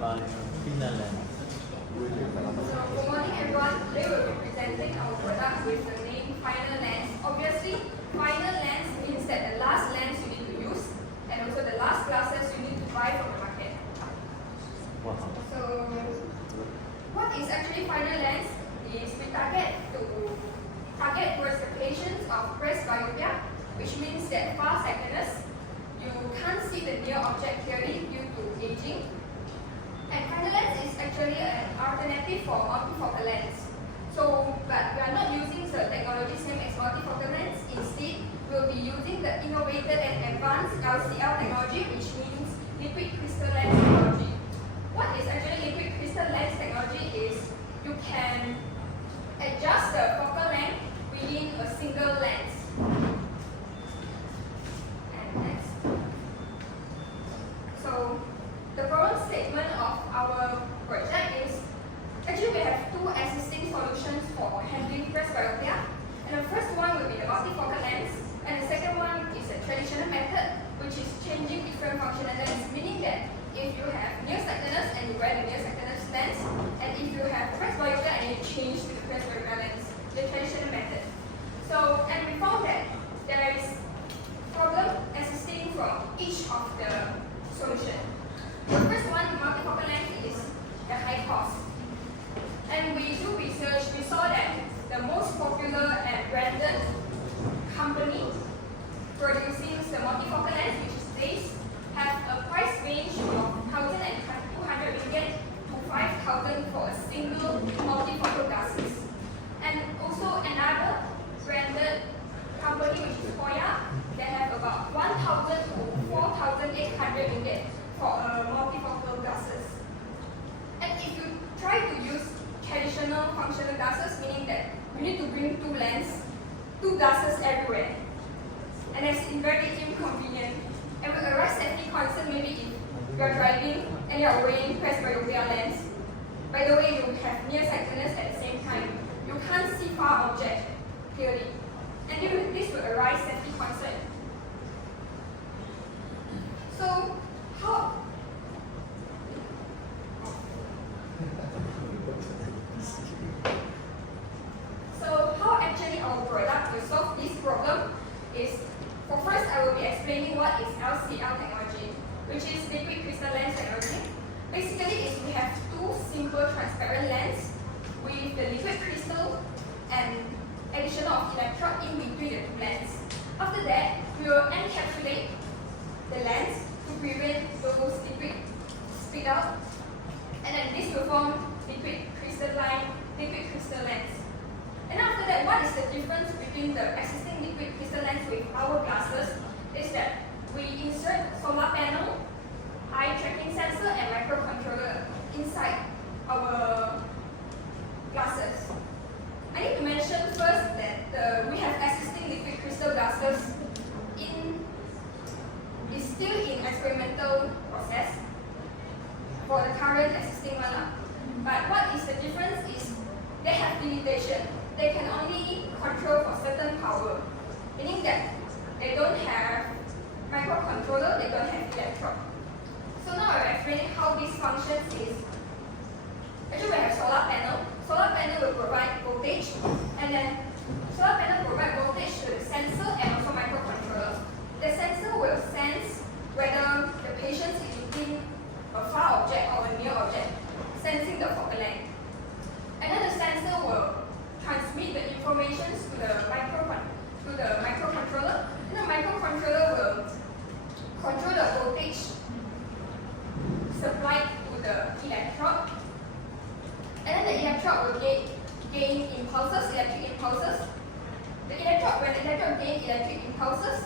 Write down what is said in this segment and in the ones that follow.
final lens. So good morning everyone. Today we'll be presenting our product with the name Final Lens. Obviously, final lens means that the last lens you need to use and also the last glasses you need to buy from the market. Wow. So what is actually final lens is we target towards the patients of presbyopia, which means that far-sightedness, you can't see the near object clearly due to aging. And final lens is actually an alternative for multifocal lens. So, but we are not using the technology same as multifocal lens. Instead, we'll be using the innovative and advanced LCL technology, which means liquid crystal lens technology. What is actually liquid crystal lens technology is you can adjust the focal length within a single lens. And next. So the problem statement of our project is actually we have two existing solutions for handling presbyopia. And the first one will be the multifocal lens, and the second one is a traditional method, which is changing different functional lens, meaning that if you have nearsightedness and you wear the nearsightedness lens, and if you have presbyopia and you change to the presbyopia lens, the traditional method. So, and we found that there is problem existing from each of the solutions. The first one, multifocal lens, is the high cost. And we do research, we saw that the most popular and branded company producing the multifocal lens, which is this, have a price range of 1,200 ringgit to 5,000 for a single multifocal glasses. And also another branded company, which is Koya, they have about 1,000 to 4,800 ringgit for a multifocal glasses. And if you try to use traditional functional glasses, meaning that you need to bring two glasses everywhere, and it's very inconvenient, and will arise safety concern maybe if you are driving and you are wearing presbyopia lens. By the way, you have nearsightedness at the same time. You can't see far object clearly, and this will arise safety concern. So how actually our product will solve this problem is, for first I will be explaining what is LCL technology, which is liquid crystal lens technology. Basically, is we have two simple transparent lenses with the liquid crystal and addition of electrode in between the two lenses. After that, we will encapsulate the lens to prevent those liquid spit out, and then this will form liquid crystal lens. And after that, what is the difference between the existing liquid crystal lens with our glasses is that we insert solar panel, eye tracking sensor, and microcontroller inside our glasses. I need to mention first that we have existing liquid crystal glasses is still in experimental process for the current existing one. But what is the difference is they have limitation. They can only control for certain power, meaning that they don't have microcontroller, they don't have electrode. So now I'm explaining how this functions is, actually we have solar panel. Solar panel will provide voltage, and then solar panel provide voltage to the sensor and also microcontroller. The sensor will sense whether the patient is within a far object or a near object, sensing the focal length. And then the sensor will transmit the information to the microcontroller, and the microcontroller will control the voltage supplied to the electrode, and then the electrode will gain impulses, electric impulses. When the electrode gains electric impulses,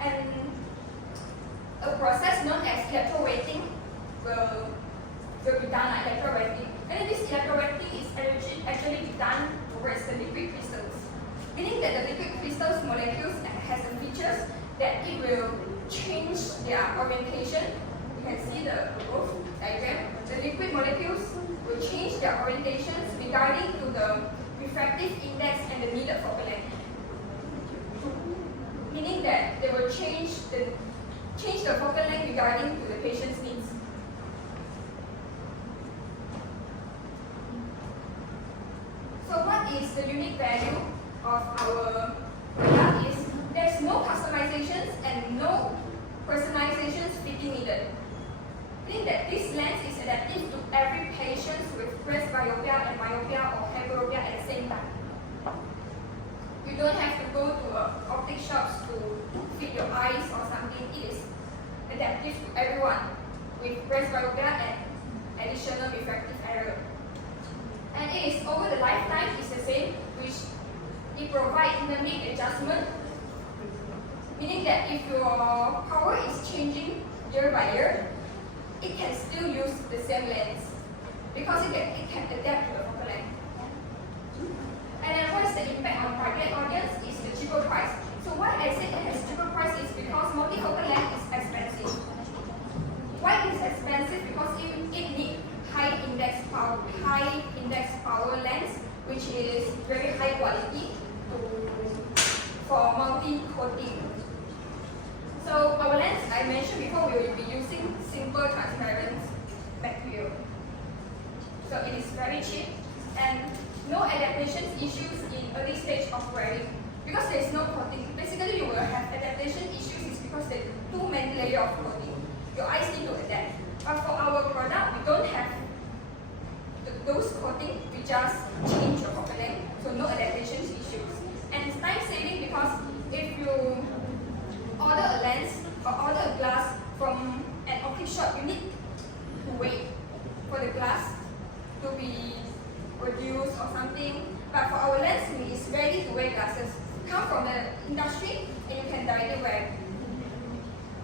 and a process known as electrowetting will be done, electrowetting. And then this electrowetting is actually done towards the liquid crystals, meaning that the liquid crystals molecules has the features that it will change their orientation. You can see the above diagram. The liquid molecules will change their orientations regarding to the refractive index and the needed focal length, meaning that they will change the focal length regarding to the patient's needs. the unique value of our product is there's no customizations and no personalizations fitting needed. Meaning that this lens is adaptive to every patient with presbyopia and myopia or hyperopia at the same time. You don't have to go to optic shops to fit your eyes or something. It is adaptive to everyone with presbyopia and additional refractive error. And it is over the lifetime is the same, which it provides dynamic adjustment, meaning that if your power is changing year by year, it can still use the same lens because it can adapt to the focal length. And then what is the impact on target audience is the cheaper price. So why I said it has cheaper price is because multifocal lens is expensive. Why it is expensive? Because it needs high index power lens, which is very high quality for multi-coating. So our lens, I mentioned before, we will be using simple transparent material. So it is very cheap and no adaptation issues in early stage of wearing because there is no coating. Basically, you will have adaptation issues is because there are too many layers of coating. Your eyes need to adapt. But for our product, we don't have those coating. We just change your focal length, so no adaptation issues. And it's time saving because if you order a lens or order a glass from an optic shop, you need to wait for the glass to be produced or something. But for our lens, it is ready to wear glasses. Come from the industry and you can directly wear.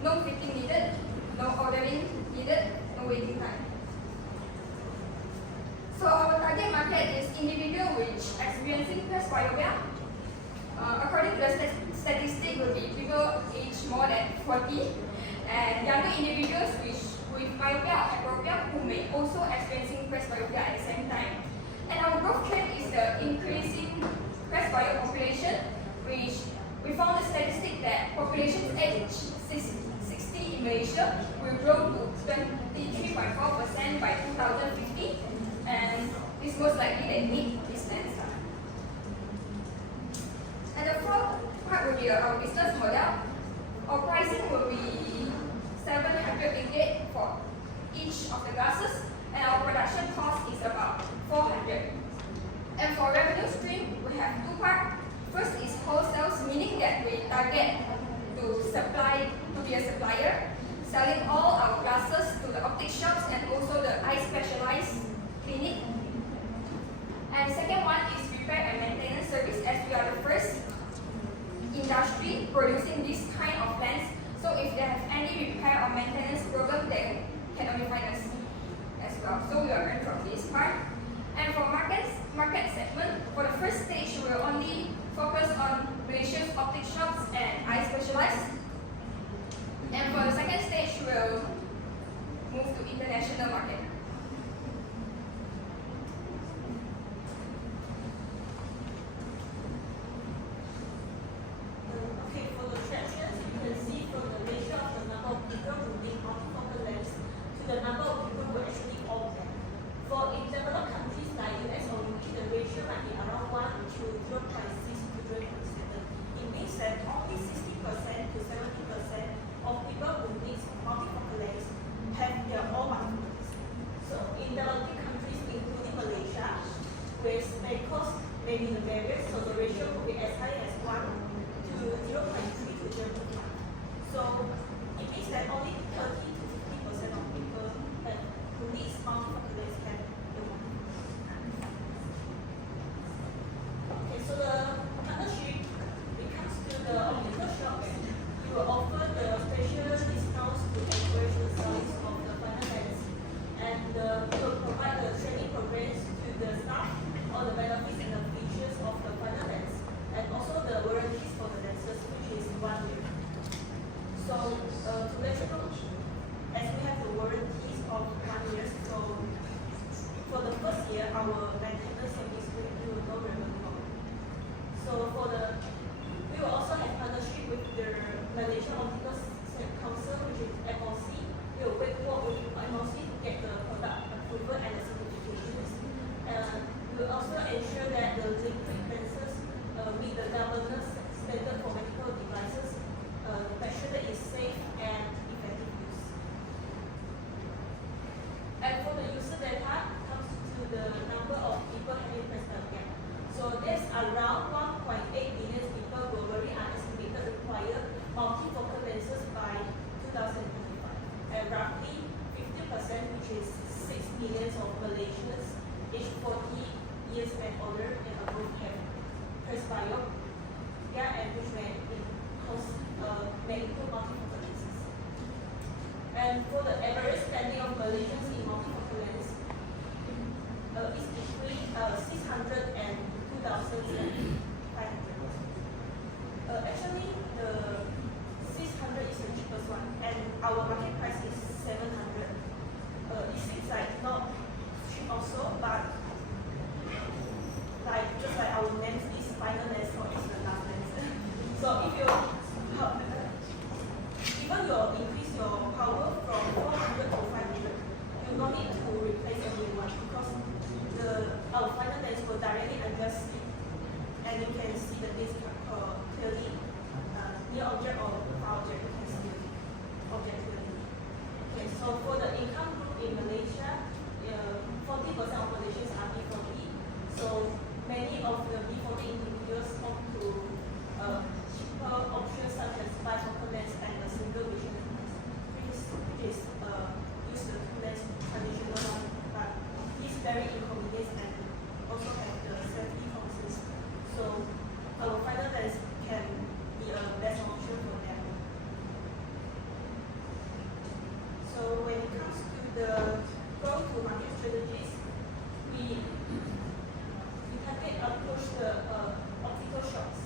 No fitting needed, no ordering needed, no waiting time. So our target market is individual which experiencing presbyopia. According to the statistic, will be people aged more than 40 and younger individuals with myopia or hyperopia who may also experiencing presbyopia at the same time. And our growth trend is the increasing presbyope population, which we found the statistic that population age 60 in Malaysia will grow to 23.4% by 2050, and it's most likely they need this lens. And the fourth part will be our business model. Our pricing will be 700 ringgit for each of the glasses, and our production cost is about 400. And for revenue stream, we have two parts. First is wholesales, meaning that we target to be a supplier, selling all our glasses to the optic shops and also the eye specialized clinic. And second one is repair and maintenance service, as we are the first industry producing this kind of lens. So if they have any repair or maintenance problem, they can notify us as well. So we are learning from this part. And for market segment, for the first stage, we will only focus on Malaysia's optic shops and eye specialized. And for the second stage, we will move to international market. Okay, for the tractions, you can see from the ratio of the number of people who need multifocal lens to the number of people who actually own them. For in developed countries like US or UK, the ratio might be around 1 to 0.6 to 0.7. It means that only 60% to 70% of people who need multifocal lens have their own multifocal lens. So in developing countries, including Malaysia, where may cost may be the barrier, so the ratio could be as high as 1 to 0.3 to 0.5. So it means that only 30 to 50% of people who need multifocal lens have the one. Okay, so the partnership, it comes to the optical shops. We will offer the special discounts to encourage the sales of the final lens, and we will provide the training programs to the staff on the benefits and the features of the final lens, and also the warranties for the lenses, which is 1 year. So to let you know, as we have the warranties of 1 year, so for the first year, our maintenance service will no revenue. So we will also have partnership with the Malaysian Optical Council, which is MOC. We will work with MOC to get the product approval and the certifications. We will also ensure that the liquid millions of Malaysians aged 40 years and older and above have presbyopia, and which may include multifocal lenses. And for the average spending of Malaysians in multifocal lens is between 600 and 2,500. Actually, the 600 is the cheapest one, and our market price is 700. It seems like not cheap also, but just like our lens is final lens or is the last lens. So if you even you increase your power from 400 to 500, you don't need to replace a new one because our final lens will directly adjust it, and you can see the disc clearly. Near object or far object, you can see the object clearly. Okay, so for the income group in Malaysia, 40% of Malaysians are B40. So many of the B40 individuals opt to cheaper options such as bifocal lens and a single vision lens, which is use the two lens traditional one, but it's very inconvenient and also have the safety concerns. So our final lens can be a best option for them. So when it comes to the go-to-market strategies, we target approach the optical shops.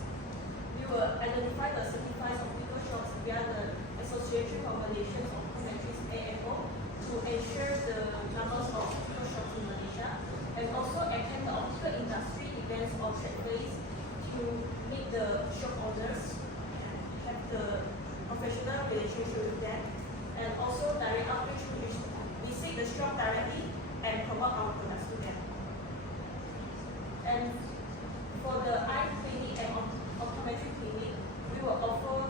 We will identify the certified optical shops via the Association of Malaysian Optometrists AMO to ensure the numbers of optical shops in Malaysia, and also attend the optical industry events or trade fairs to meet the shop owners, have the professional relationship with them, and also direct outreach, which we seek the shop directly and promote our products to them. And for the eye clinic and optometry clinic, we will offer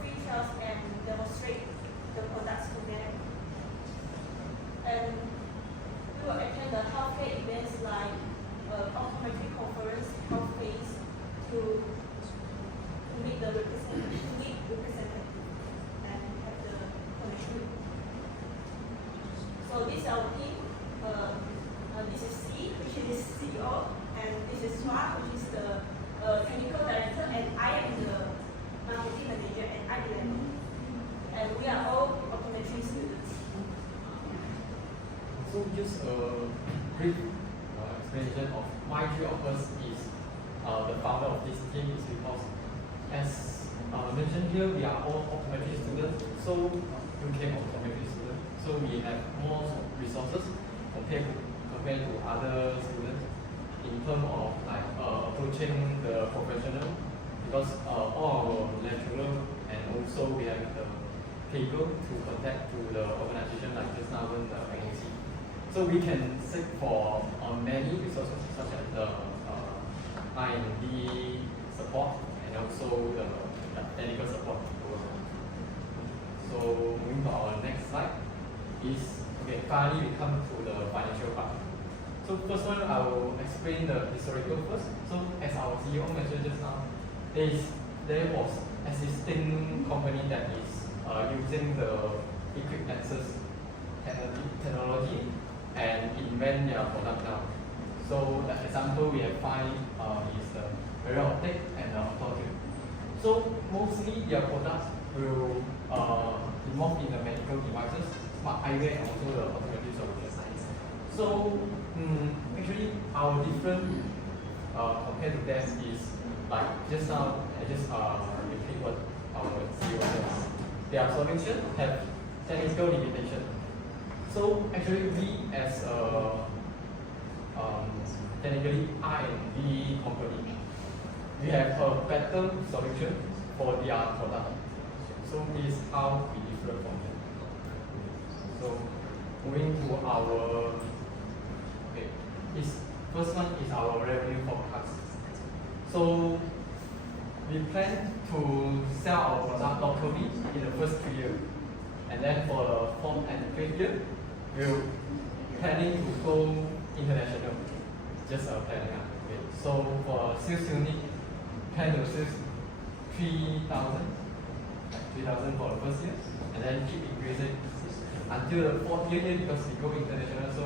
free trials and demonstrate the products to them. And we will attend the healthcare events like optometry conference, health fairs to meet the representative and have the connection. So this is our team. This is C, which is CEO, and this is Swa, which is the technical director, and I am the marketing manager and I develop. And we are all optometry students. So just a brief explanation of why three of us is the founder of this team is because, as mentioned here, we are all optometry students, so UKM optometry students. So we have more resources compared to other students in terms of like approaching the professional, because all our lecturer and also we have the people to contact to the organization like just now the agency. So we can seek for many resources such as the R&D support and also the technical support. So moving to our next slide is, okay, finally we come to the financial part. So first one, I will explain the historical first. So as our CEO mentioned just now, there was existing company that is using the equipped lenses technology and invent their product now. So the example we have find is the Area Optic and the Optometry. So mostly their products will involve in the medical devices, smart eyewear, and also the optometry solutions. So actually our different compared to them is like just now I just repeat what our CEO says. Their solution have technical limitation. So actually we as a technically R&D company, we have a better solution for their product. So this is how we differ from them. So moving to our first one is our revenue forecast. So we plan to sell our product locally in the first 3 years, and then for the 4th and 5th year, we're planning to go international. Just a plan. Okay. So for sales unit, plan to sell 3,000 for the first year, and then keep increasing until the 4th year because we go international. So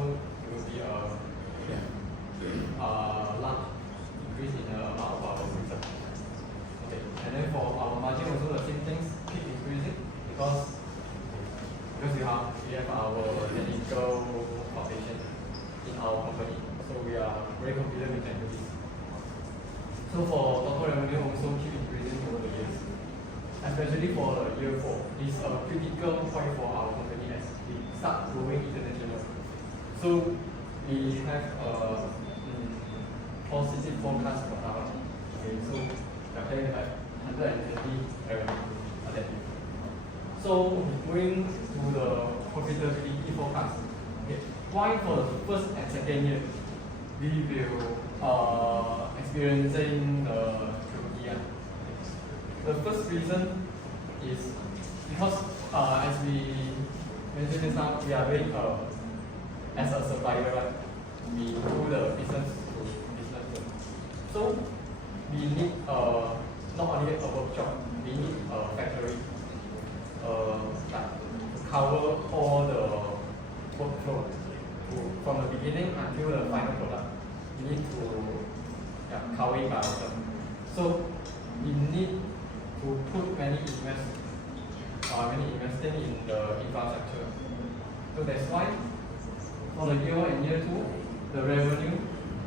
very confident we can do this. So for total revenue also keep increasing over the years. Especially for year 4, it's a critical point for our company as we start growing international. So we have a positive forecast for our. Okay, so we are planning like 120 revenue on that year. So moving to the profitability forecast. Okay, why for the first and second year we will experiencing the triple. The first reason is because as we mentioned just now, we are very as a supplier, right? We do the business to business. So we need not only a workshop, we need a factory to cover all the workflow from the beginning until the final product. We need to cover it by ourselves. So we need to put many investing in the infrastructure. So that's why for the year 1 and year 2, the revenue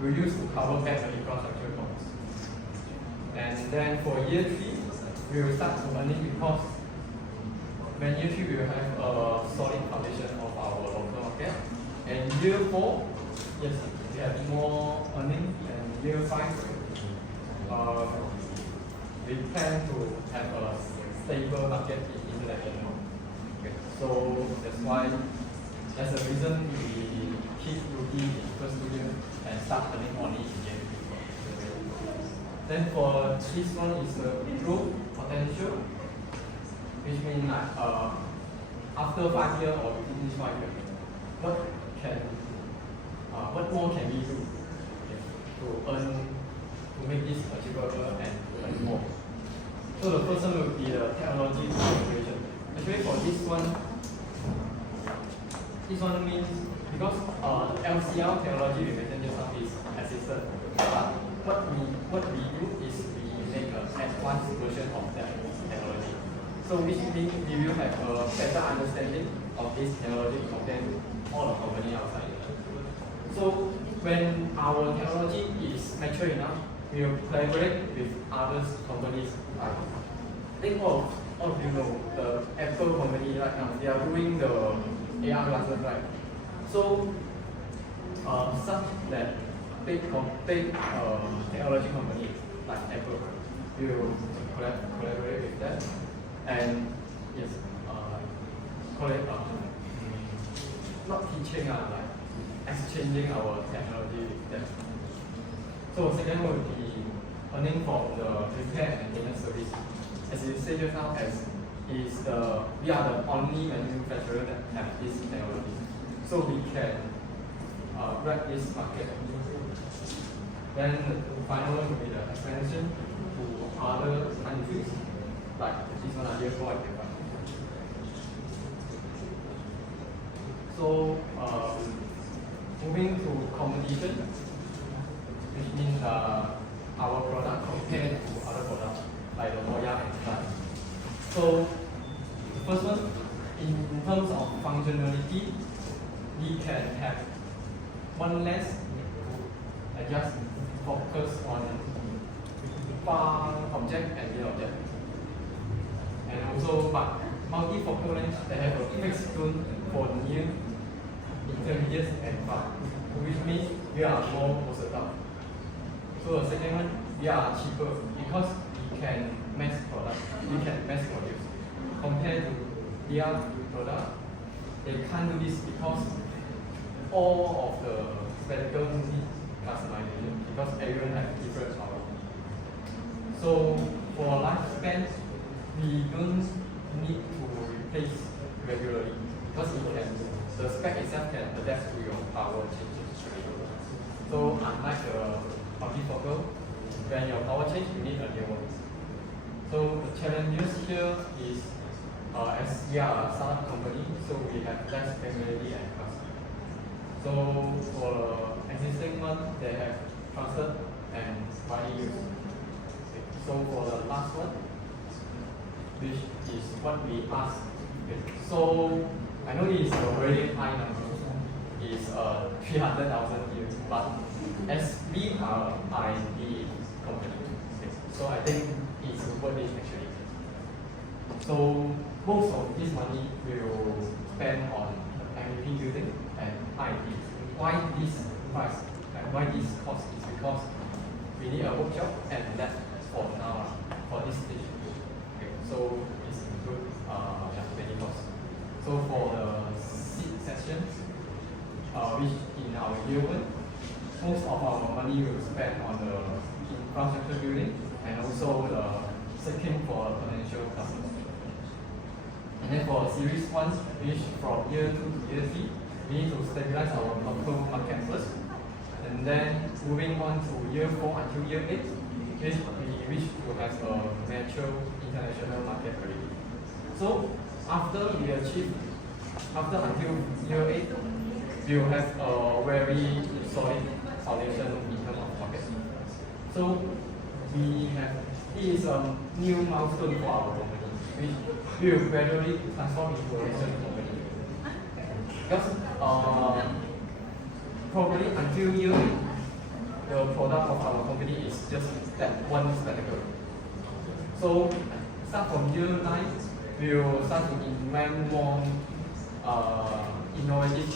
we use to cover back the infrastructure costs. And then for year 3, we will start to earning because when year 3 we will have a solid foundation of our local market. And year 4, yes, we have more earning. And year 5, we plan to have a stable market in international. Okay. So that's why, that's the reason we keep looking in first 2 years and start earning only in year 3. Then for this one is the growth potential, which means like after 5 years or within this 5 years, what more can we do to make this achievable and to earn more? So the first one will be the technology integration. Actually for this one means because LCL technology we mentioned just now is assisted. But what we do is we make an advanced version of that technology. So which means we will have a better understanding of this technology compared to all the company outside. So when our technology is mature enough, we will collaborate with other companies. I think all of you know the Apple company right now, they are doing the AR glasses, right? So such that big technology company like Apple will collaborate with them and yes, not teaching, like exchanging our technology with them. So second will be earning from the repair and maintenance service. As you said just now, we are the only manufacturer that have this technology. So we can grab this market. Then the final one will be the expansion to other countries, like this one here for example. So moving to competition, which means our product compared to other products like the Moya and Sun. So the first one, in terms of functionality, we can have one less to adjust focus on far object and near object. And also, but multifocal lens that have a fixed tone for near, intermediate and far, which means we are more versatile. So the second one, we are cheaper because we can mass produce. Compared to the other product, they can't do this because all of the spectacles need customization because everyone has different power. So for lifespan, we don't need to replace regularly because the spec itself can adapt to your power changes. So unlike the multifocal, when your power change, you need a new one. So the challenges here is as we are a startup company, so we have less familiarity and trust. So for existing one, they have trusted and widely used. Okay. So for the last one, which is what we ask. Okay. So I know it is a very high number, is 300,000 years, but as we are ID company, okay, so I think it's worth it actually. So most of this money will spend on MVP building and ID. Why this price and why this cost is because we need a workshop and that's for now for this stage. Okay, so it's include many costs. So for the seed sessions, which in our year one, most of our money will spend on the infrastructure building and also the seeking for potential customers. And then for series 1, which from year 2 to year 3, we need to stabilize our local market first. And then moving on to year 4 until year 8, which we wish to have a mature international market already. So after we achieve, until year 8, we will have a very solid foundation in terms of market. So we have, it is a new milestone for our company, which we will gradually transform into a research company. Because probably until year 8, the product of our company is just that one category. So start from year 9, we will start to invent more innovative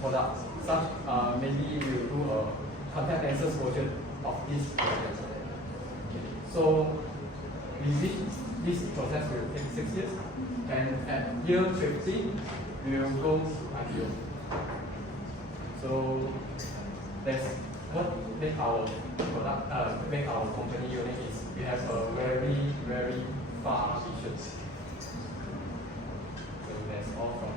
products. Such maybe we will do a contact lenses version of this product. So we wish this process will take 6 years, and at year 15 we will go IPO. So that's what make our product, make our company unique is we have a very far vision. So that's all from